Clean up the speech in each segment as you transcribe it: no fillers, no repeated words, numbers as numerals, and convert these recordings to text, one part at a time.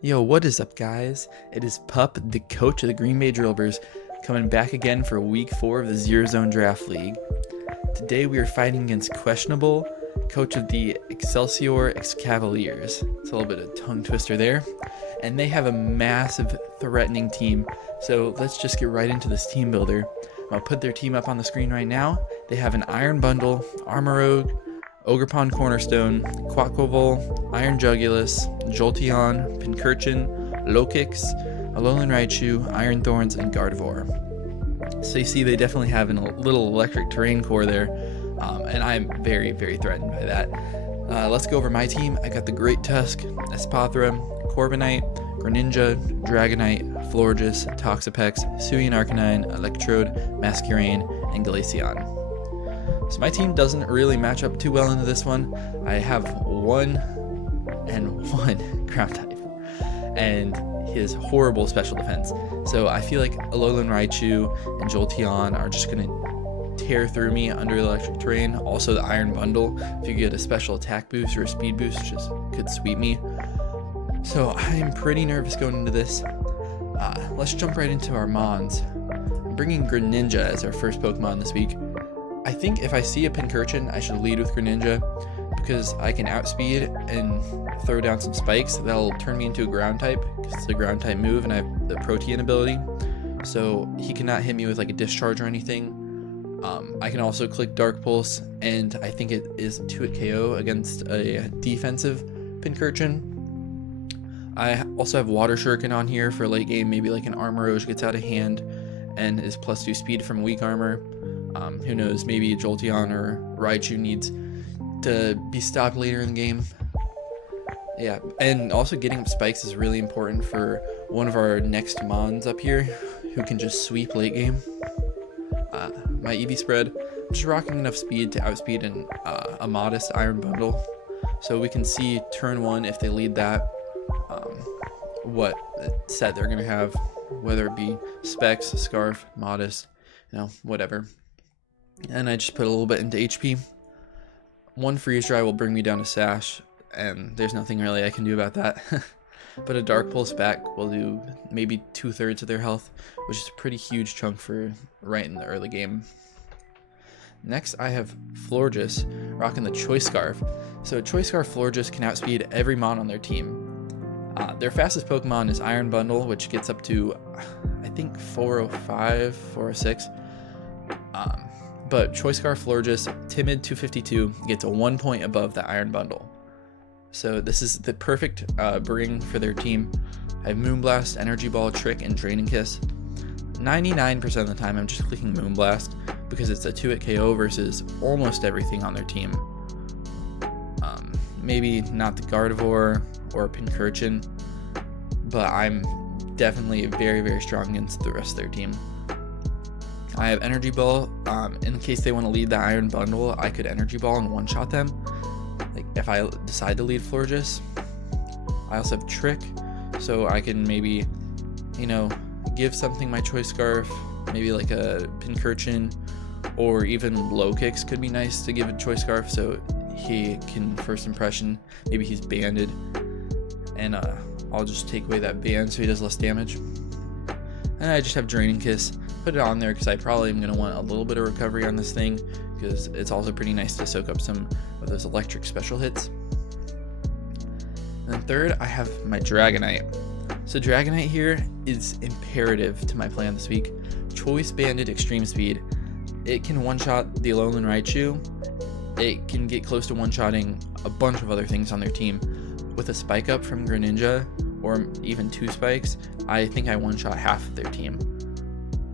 Yo, what is up, guys? It is Pup, the coach of the Green Bay Drilburs, coming back again for week 4 of the Zero Zone Draft League. Today we are fighting against Questionable, coach of the Excelsior Cavaliers. It's a little bit of a tongue twister there. And they have a massive, threatening team. So let's just get right into this team builder. I'll put their team up on the screen right now. They have an Iron Bundle, Armor Rogue, Ogrepon Cornerstone, Quaquaval, Iron Jugulus, Jolteon, Pincurchin, Lokix, Alolan Raichu, Iron Thorns, and Gardevoir. So you see they definitely have a little electric terrain core there, and I'm very, very threatened by that. Let's go over my team. I got the Great Tusk, Espathra, Corviknight, Greninja, Dragonite, Florges, Toxapex, Suian Arcanine, Electrode, Masquerain, and Glaceon. So my team doesn't really match up too well into this one. I have 1 ground type and his horrible special defense. So I feel like Alolan Raichu and Jolteon are just going to tear through me under the electric terrain. Also the Iron Bundle, if you get a special attack boost or a speed boost, just could sweep me. So I'm pretty nervous going into this. Let's jump right into our Mons. I'm bringing Greninja as our first Pokemon this week. I think if I see a Pincurchin, I should lead with Greninja because I can outspeed and throw down some spikes. That'll turn me into a ground type because it's a ground type move and I have the Protean ability. So he cannot hit me with like a discharge or anything. I can also click Dark Pulse, and I think it is 2-hit KO against a defensive Pincurchin. I also have Water Shuriken on here for late game. Maybe like an Armoroge gets out of hand and is +2 speed from weak armor. Who knows, maybe Jolteon or Raichu needs to be stopped later in the game. Yeah, and also getting up spikes is really important for one of our next Mons up here who can just sweep late game. My EV spread, I'm just rocking enough speed to outspeed a modest Iron Bundle. So we can see turn 1 if they lead that, what set they're going to have, whether it be Specs, Scarf, Modest, whatever. And I just put a little bit into HP. 1 freeze dry will bring me down to Sash, and there's nothing really I can do about that. But a Dark Pulse back will do maybe 2/3 of their health, which is a pretty huge chunk for right in the early game. Next, I have Florges rocking the Choice Scarf. So Choice Scarf Florges can outspeed every Mon on their team. Their fastest Pokemon is Iron Bundle, which gets up to, I think, 405, 406. But Choice Scarf Florges, Timid 252, gets a 1 point above the Iron Bundle. So this is the perfect bring for their team. I have Moonblast, Energy Ball, Trick, and Draining Kiss. 99% of the time I'm just clicking Moonblast because it's a 2-hit KO versus almost everything on their team. Maybe not the Gardevoir or Pincurchin, but I'm definitely very, very strong against the rest of their team. I have Energy Ball. In case they want to lead the Iron Bundle, I could Energy Ball and one-shot them. Like if I decide to lead Florges. I also have Trick, so I can maybe, give something my Choice Scarf, maybe like a Pincurchin, or even Lokix could be nice to give a Choice Scarf, so he can first impression. Maybe he's banded, and I'll just take away that band so he does less damage. And I just have Draining Kiss. Put it on there because I probably am going to want a little bit of recovery on this thing because it's also pretty nice to soak up some of those electric special hits. And then third, I have my Dragonite. So Dragonite here is imperative to my plan this week. Choice Banded Extreme Speed. It can one-shot the Alolan Raichu. It can get close to one-shotting a bunch of other things on their team. With a Spike Up from Greninja, or even 2 spikes, I think I one-shot half of their team.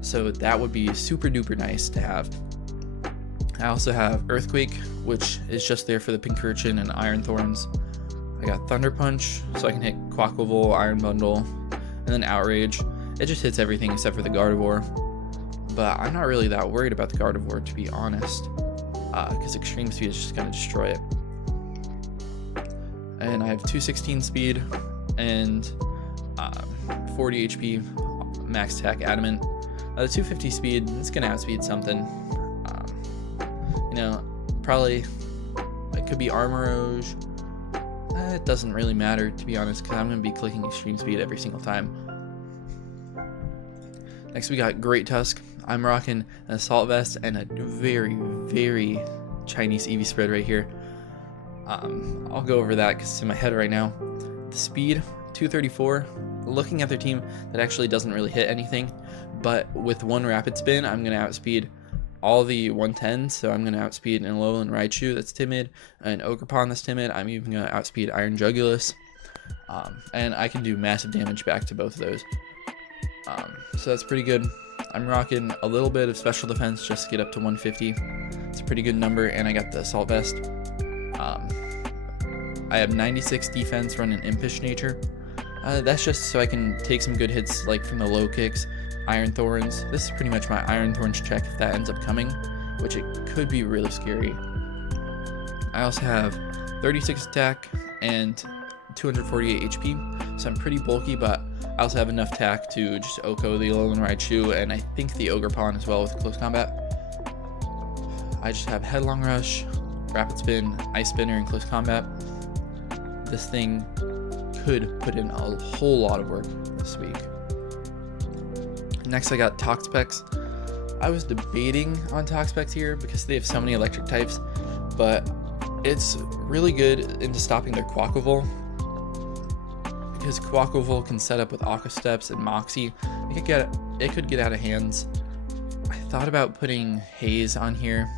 So that would be super duper nice to have. I also have Earthquake, which is just there for the Pincurchin and Iron Thorns. I got Thunder Punch, so I can hit Quaquaval, Iron Bundle, and then Outrage. It just hits everything except for the Gardevoir. But I'm not really that worried about the Gardevoir, to be honest, because Extreme Speed is just going to destroy it. And I have 216 speed and 40 HP, max attack Adamant. The 250 speed, it's going to outspeed something. Probably it could be Armoroge It doesn't really matter, to be honest, because I'm going to be clicking extreme speed every single time. Next we got Great Tusk. I'm rocking an assault vest and a very, very Chinese EV spread right here. I'll go over that because it's in my head right now. The speed, 234. Looking at their team, that actually doesn't really hit anything, but with one rapid spin, I'm going to outspeed all the 110s, so I'm going to outspeed an Alolan Raichu that's timid, an Ogerpon that's timid. I'm even going to outspeed Iron Jugulus, and I can do massive damage back to both of those. So that's pretty good. I'm rocking a little bit of special defense just to get up to 150. It's a pretty good number, and I got the assault vest. I have 96 defense running Impish Nature. That's just so I can take some good hits like from the low kicks, Iron Thorns. This is pretty much my Iron Thorns check if that ends up coming, which it could be really scary. I also have 36 attack and 248 HP, so I'm pretty bulky, but I also have enough attack to just Oko the Alolan Raichu, and I think the Ogerpon as well with close combat. I just have Headlong Rush, Rapid Spin, Ice Spinner, and close combat. This thing could put in a whole lot of work this week. Next I got Toxapex. I was debating on Toxapex here because they have so many electric types, but it's really good into stopping their Quaquaval, because Quaquaval can set up with Aqua Steps and Moxie. It could get out of hands. I thought about putting Haze on here.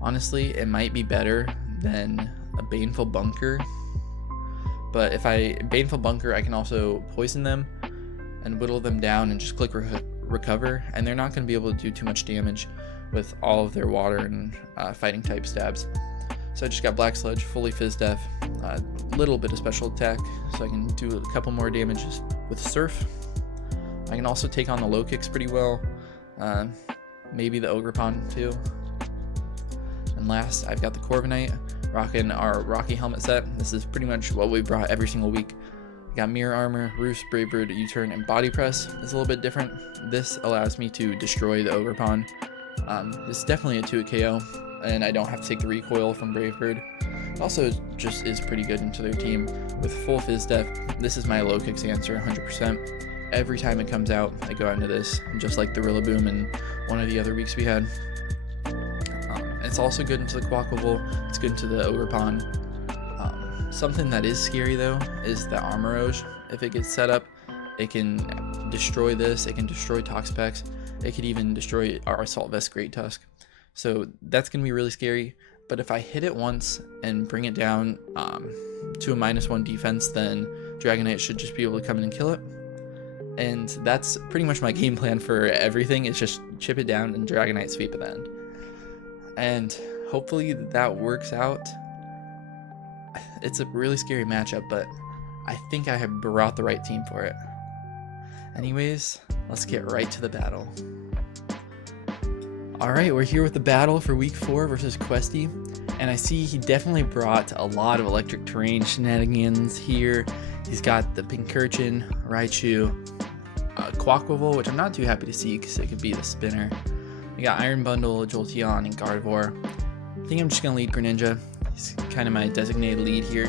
Honestly, it might be better than a Baneful Bunker, but if I Baneful Bunker, I can also poison them and whittle them down and just click recover, and they're not going to be able to do too much damage with all of their water and fighting type stabs. So I just got Black Sludge, fully Fizz Def, a little bit of special attack, so I can do a couple more damages with Surf. I can also take on the low kicks pretty well, maybe the Ogerpon too. And last, I've got the Corviknight, rocking our Rocky Helmet set. This is pretty much what we brought every single week. We got Mirror Armor, Roost, Brave Bird, U-Turn, and Body Press. It's a little bit different. This allows me to destroy the Ogerpon. It's definitely a 2-hit KO, and I don't have to take the recoil from Brave Bird. It also just is pretty good into their team with full Fizz Def. This is my low kicks answer 100%. Every time it comes out, I go out into this, just like the Rillaboom and one of the other weeks we had. It's also good into the Quaquaval, it's good into the Ogerpon. Something that is scary though is the Armorage. If it gets set up, it can destroy this, it can destroy Toxapex, it could even destroy our Assault Vest Great Tusk. So that's going to be really scary, but if I hit it once and bring it down to a -1 defense, then Dragonite should just be able to come in and kill it. And that's pretty much my game plan for everything. It's just chip it down and Dragonite sweep at the end. And hopefully that works out. It's a really scary matchup, but I think I have brought the right team for it. Anyways, let's get right to the battle. Alright, we're here with the battle for week 4 versus Kwesty. And I see he definitely brought a lot of electric terrain shenanigans here. He's got the Pincurchin, Raichu, Quaquaval, which I'm not too happy to see because it could be the spinner. We got Iron Bundle, Jolteon, and Gardevoir. I think I'm just going to lead Greninja. He's kind of my designated lead here.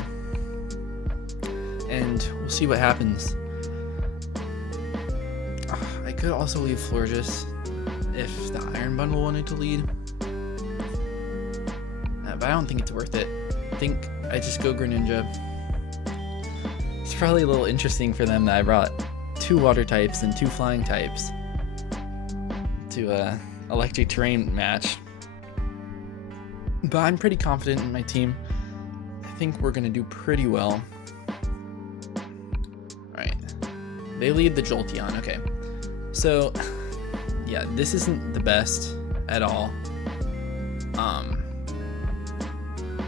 And we'll see what happens. I could also leave Florges if the Iron Bundle wanted to lead. But I don't think it's worth it. I think I just go Greninja. It's probably a little interesting for them that I brought 2 water types and 2 flying types to a electric terrain match. But I'm pretty confident in my team. I think we're gonna do pretty well. Alright. They lead the Jolteon, okay. So yeah, this isn't the best at all.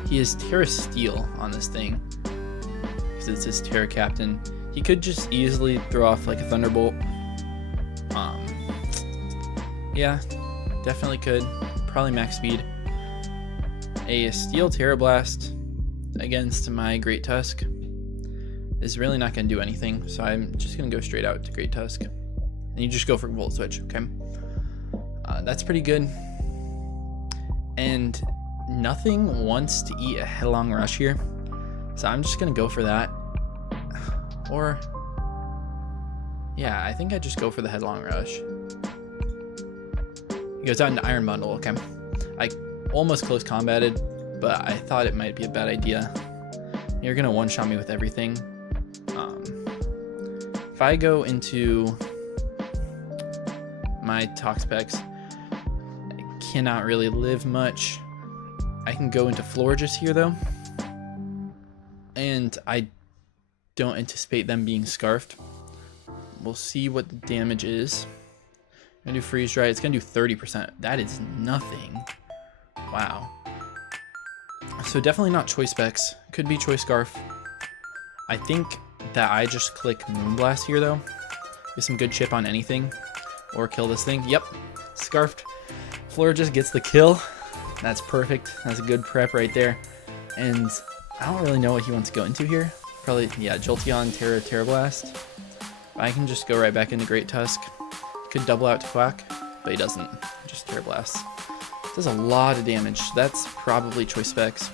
He has Terra Steel on this thing because it's his Terra Captain. He could just easily throw off like a Thunderbolt. Yeah, definitely could. Probably max speed. A Steel Terra Blast against my Great Tusk is really not going to do anything, so I'm just going to go straight out to Great Tusk. And you just go for Volt Switch, okay? That's pretty good. And nothing wants to eat a Headlong Rush here. So I'm just gonna go for that. Or, yeah, I think I just go for the headlong rush. He goes out into Iron Bundle, okay. I almost close combated, but I thought it might be a bad idea. You're gonna one-shot me with everything. If I go into my Toxpex, I cannot really live much. I can go into Florges here though, and I don't anticipate them being scarfed. We'll see what the damage is. I'm gonna do freeze dry. It's gonna do 30%. That is nothing. Wow. So definitely not choice specs. Could be choice scarf. I think that I just click Moonblast here though. Get some good chip on anything, or kill this thing. Yep, scarfed. Fleur just gets the kill. That's perfect. That's a good prep right there. And I don't really know what he wants to go into here. Probably, yeah, Jolteon, Terra Blast. I can just go right back into Great Tusk. Could double out to Quack, but he doesn't. Just Terra Blast. Does a lot of damage. That's probably choice specs.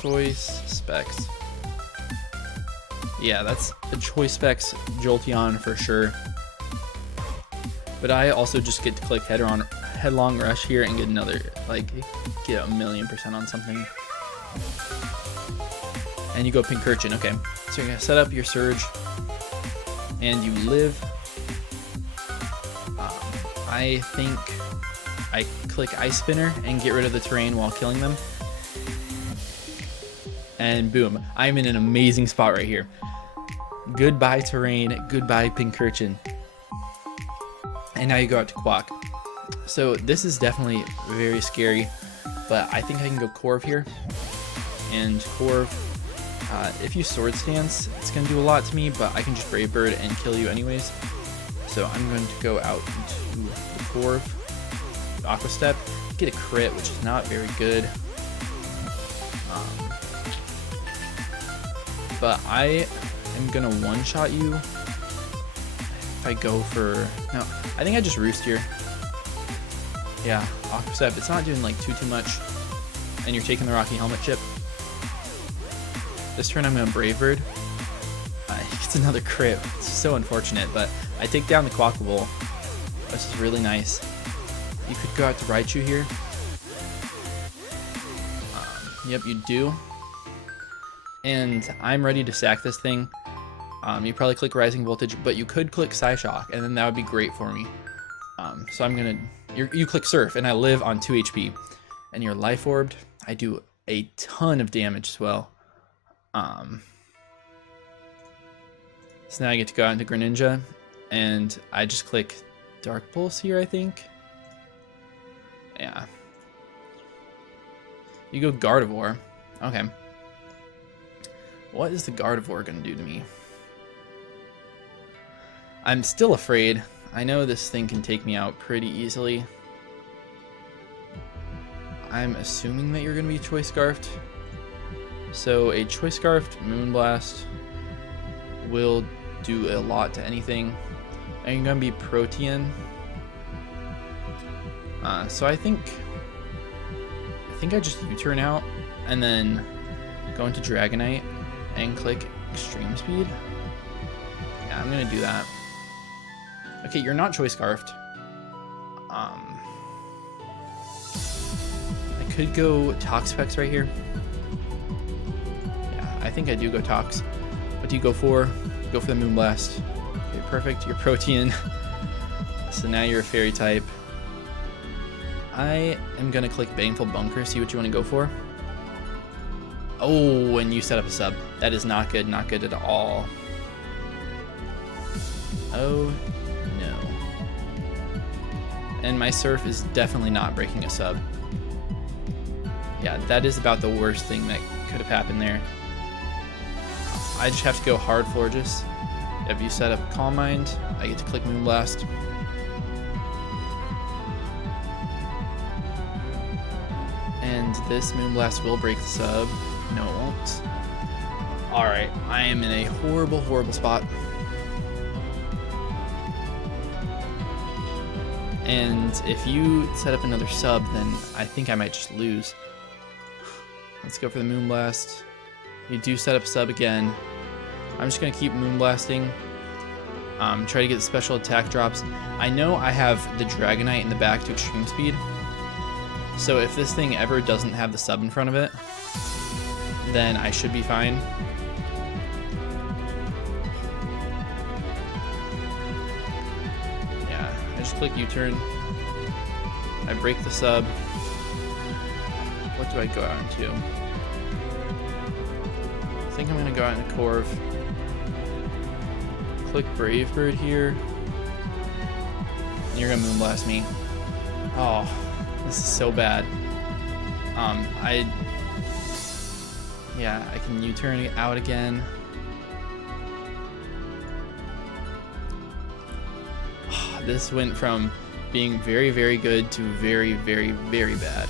Choice specs. Yeah, that's a choice specs Jolteon for sure. But I also just get to click headlong rush here and get another, like, get 1,000,000% on something. And you go Pincurchin. Okay, so you're gonna set up your Surge, and you live. I think I click Ice Spinner and get rid of the terrain while killing them. And boom, I'm in an amazing spot right here. Goodbye terrain, goodbye Pincurchin. And now you go out to Quack. So this is definitely very scary, but I think I can go Corv here. And Corv, if you Sword Stance, it's going to do a lot to me, but I can just Brave Bird and kill you anyways. So I'm going to go out into the Corv, Aqua Step, get a crit, which is not very good. But I am going to one-shot you if I go for... No, I think I just Roost here. Yeah, Aqua Step, it's not doing like too much. And you're taking the Rocky Helmet chip. This turn I'm going to Brave Bird. It's another crit. It's so unfortunate, but I take down the Quackable. This is really nice. You could go out to Raichu here. Yep, you do. And I'm ready to sack this thing. You probably click Rising Voltage, but you could click Psyshock, and then that would be great for me. So I'm gonna... You click Surf, and I live on 2 HP. And you're Life Orbed. I do a ton of damage as well. So now I get to go out into Greninja, and I just click Dark Pulse here, I think. Yeah. You go Gardevoir. Okay. What is the Gardevoir going to do to me? I'm still afraid. I know this thing can take me out pretty easily. I'm assuming that you're going to be Choice Scarfed. So a Choice Scarfed Moonblast will do a lot to anything. And you're going to be Protean. So I think I just U-turn out and then go into Dragonite and click Extreme Speed. Yeah, I'm going to do that. Okay, you're not Choice Scarfed. I could go Toxpex right here. Yeah, I think I do go Tox. What do you go for? Go for the Moonblast. Okay, perfect. You're Protean. So now you're a Fairy type. I am going to click Baneful Bunker, see what you want to go for. Oh, and you set up a sub. That is not good at all. Oh, no. And my Surf is definitely not breaking a sub. Yeah, that is about the worst thing that could have happened there. I just have to go hard Florges. If you set up Calm Mind, I get to click Moonblast. And this Moonblast will break the sub. No, it won't. Alright, I am in a horrible, horrible spot. And if you set up another sub, then I think I might just lose. Let's go for the Moonblast. You do set up sub again. I'm just going to keep Moonblasting. Try to get special attack drops. I know I have the Dragonite in the back to extreme speed. So if this thing ever doesn't have the sub in front of it, then I should be fine. Yeah, I just click U-turn. I break the sub. What do I go out into? I think I'm gonna go out into Corv. Click Brave Bird here. And you're gonna Moonblast me. Oh, this is so bad. Yeah, I can U-turn it out again. This went from being very, very good to very, very, very bad.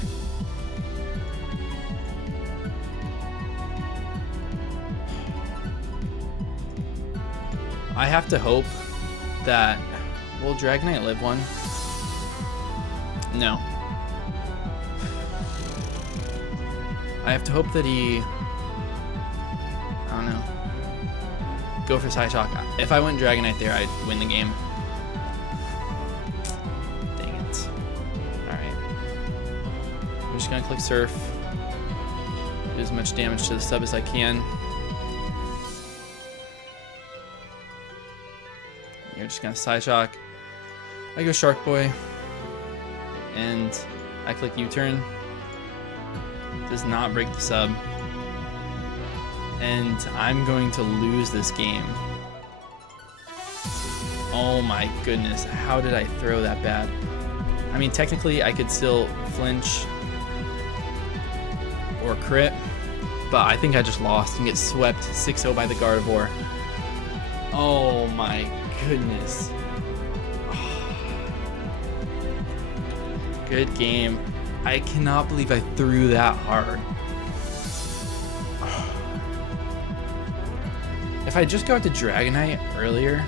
I have to hope that... Will Dragonite live one? No. I have to hope that he... I don't know. Go for Psyshock. If I went Dragonite there, I'd win the game. Dang it. Alright. I'm just gonna click Surf. Do as much damage to the sub as I can. You're just gonna Psyshock. I go Shark Boy. And I click U-turn. Does not break the sub. And I'm going to lose this game. Oh my goodness, how did I throw that bad? I mean, technically I could still flinch or crit, but I think I just lost and get swept 6-0 by the Gardevoir. Oh my goodness. Good game. I cannot believe I threw that hard. If I just got to Dragonite earlier,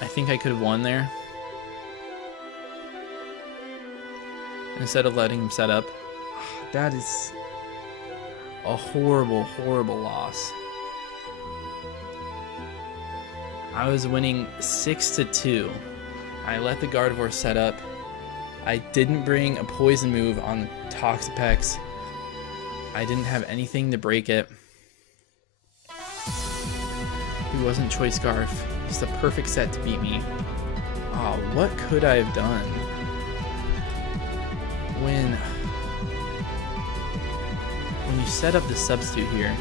I think I could have won there. Instead of letting him set up. That is a horrible, horrible loss. I was winning 6-2. I let the Gardevoir set up. I didn't bring a poison move on the Toxapex. I didn't have anything to break it. He wasn't Choice Scarf. It's the perfect set to beat me. Oh, what could I have done? When you set up the substitute here,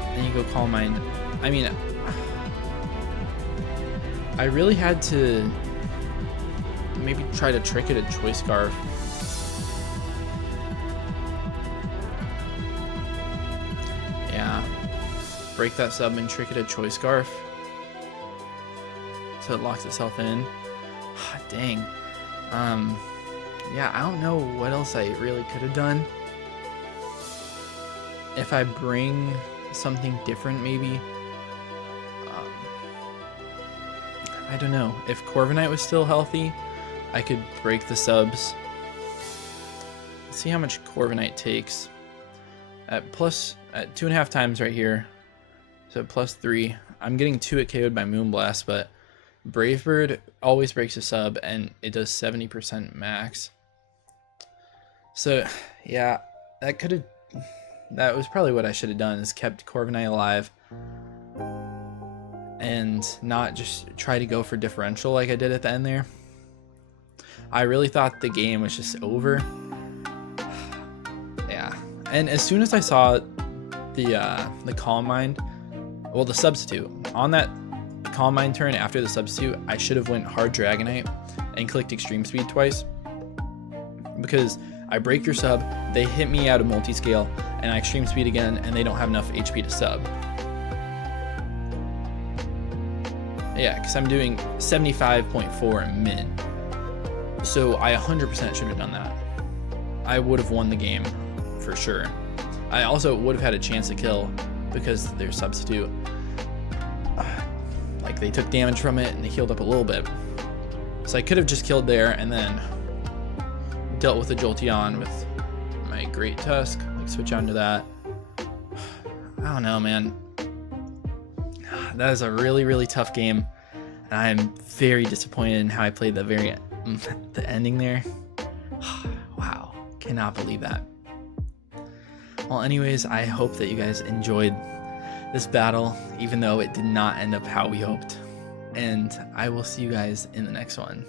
and you go Calm Mind, I mean, I really had to maybe try to trick it a Choice Scarf. Yeah. Break that sub and trick it a Choice Scarf. So it locks itself in. Dang. Yeah, I don't know what else I really could have done. If I bring something different, maybe. I don't know. If Corviknight was still healthy, I could break the subs. Let's see how much Corviknight takes. At 2.5 times right here. So +3. I'm getting 2 at KO'd by Moonblast, but Brave Bird always breaks a sub and it does 70% max. So yeah, that was probably what I should have done, is kept Corviknight alive and not just try to go for differential like I did at the end there. I really thought the game was just over. Yeah, and as soon as I saw the Calm Mind, well, the substitute on that Calm Mind turn after the substitute, I should have went hard Dragonite and clicked Extreme Speed twice, because I break your sub, they hit me out of multi-scale, and I Extreme Speed again, and they don't have enough HP to sub. Yeah, because I'm doing 75.4 mid. So I 100% should have done that. I would have won the game for sure. I also would have had a chance to kill because their substitute, like, they took damage from it and they healed up a little bit. So I could have just killed there and then dealt with the Jolteon with my Great Tusk, Like, switch on to that. I don't know, man. That is a really, really tough game. And I'm very disappointed in how I played the ending there. Wow, cannot believe that. Well, anyways, I hope that you guys enjoyed this battle, even though it did not end up how we hoped. And I will see you guys in the next one.